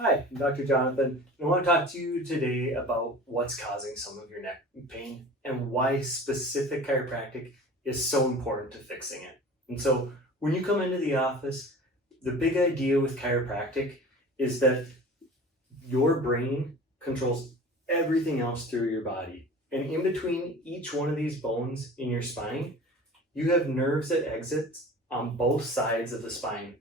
Hi, I'm Dr. Jonathan, and I want to talk to you today about what's causing some of your neck pain and why specific chiropractic is so important to fixing it. And so when you come into the office, the big idea with chiropractic is that your brain controls everything else through your body. And in between each one of these bones in your spine, you have nerves that exit on both sides of the spine.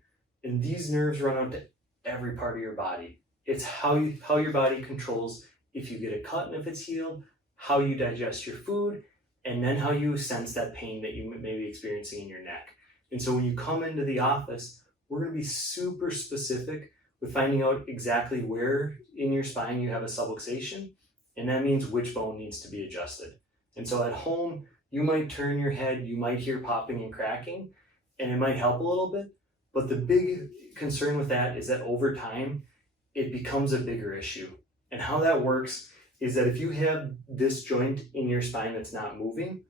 And these nerves run out to every part of your body. It's how your body controls if you get a cut and if it's healed, how you digest your food, and then how you sense that pain that you may be experiencing in your neck. And so when you come into the office, we're going to be super specific with finding out exactly where in your spine you have a subluxation, and that means which bone needs to be adjusted. And so at home, you might turn your head, you might hear popping and cracking, and it might help a little bit. But the big concern with that is that over time, it becomes a bigger issue. And how that works is that if you have this joint in your spine that's not moving,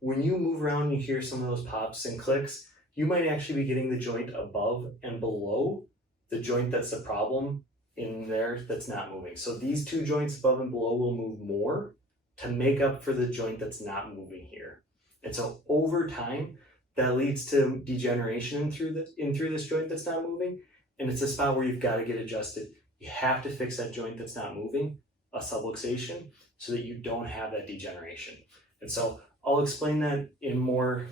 when you move around and you hear some of those pops and clicks, you might actually be getting the joint above and below the joint that's the problem in there that's not moving. So these two joints above and below will move more to make up for the joint that's not moving here. And so over time, that leads to degeneration through this joint that's not moving, and it's a spot where you've got to get adjusted. You have to fix that joint that's not moving, a subluxation, so that you don't have that degeneration. And so I'll explain that in more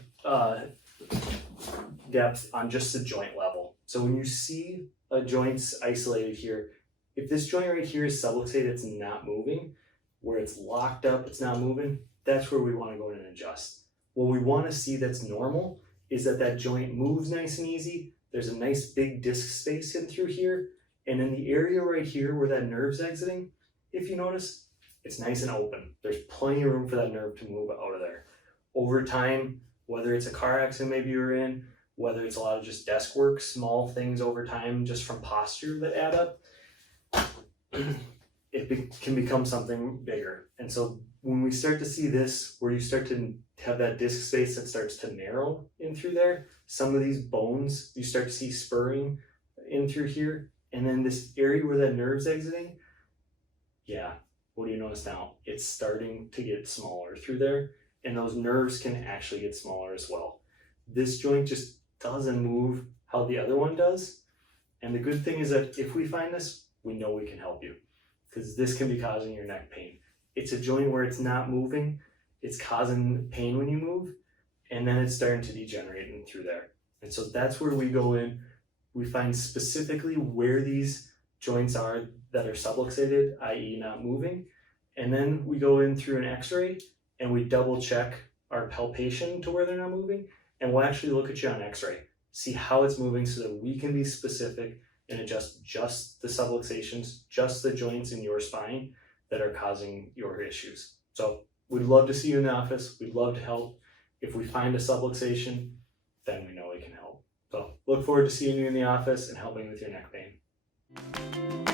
depth on just the joint level. So when you see a joint's isolated here, if this joint right here is subluxated, it's not moving, where it's locked up, it's not moving, that's where we want to go in and adjust. What we want to see that's normal is that joint moves nice and easy. There's a nice big disc space in through here. And in the area right here where that nerve's exiting, if you notice, it's nice and open. There's plenty of room for that nerve to move out of there. Over time, whether it's a car accident maybe you're in, whether it's a lot of just desk work, small things over time just from posture that add up, can become something bigger. And so when we start to see this, where you start to have that disc space that starts to narrow in through there, some of these bones, you start to see spurring in through here, and then this area where that nerve's exiting, yeah, what do you notice now? It's starting to get smaller through there, and those nerves can actually get smaller as well. This joint just doesn't move how the other one does, and the good thing is that if we find this, we know we can help you, because this can be causing your neck pain. It's a joint where it's not moving, it's causing pain when you move, and then it's starting to degenerate in through there. And so that's where we go in. We find specifically where these joints are that are subluxated, i.e. not moving, and then we go in through an x-ray and we double check our palpation to where they're not moving, and we'll actually look at you on x-ray, see how it's moving so that we can be specific and adjust just the subluxations, just the joints in your spine that are causing your issues. So we'd love to see you in the office. We'd love to help. If we find a subluxation, then we know we can help. So look forward to seeing you in the office and helping with your neck pain.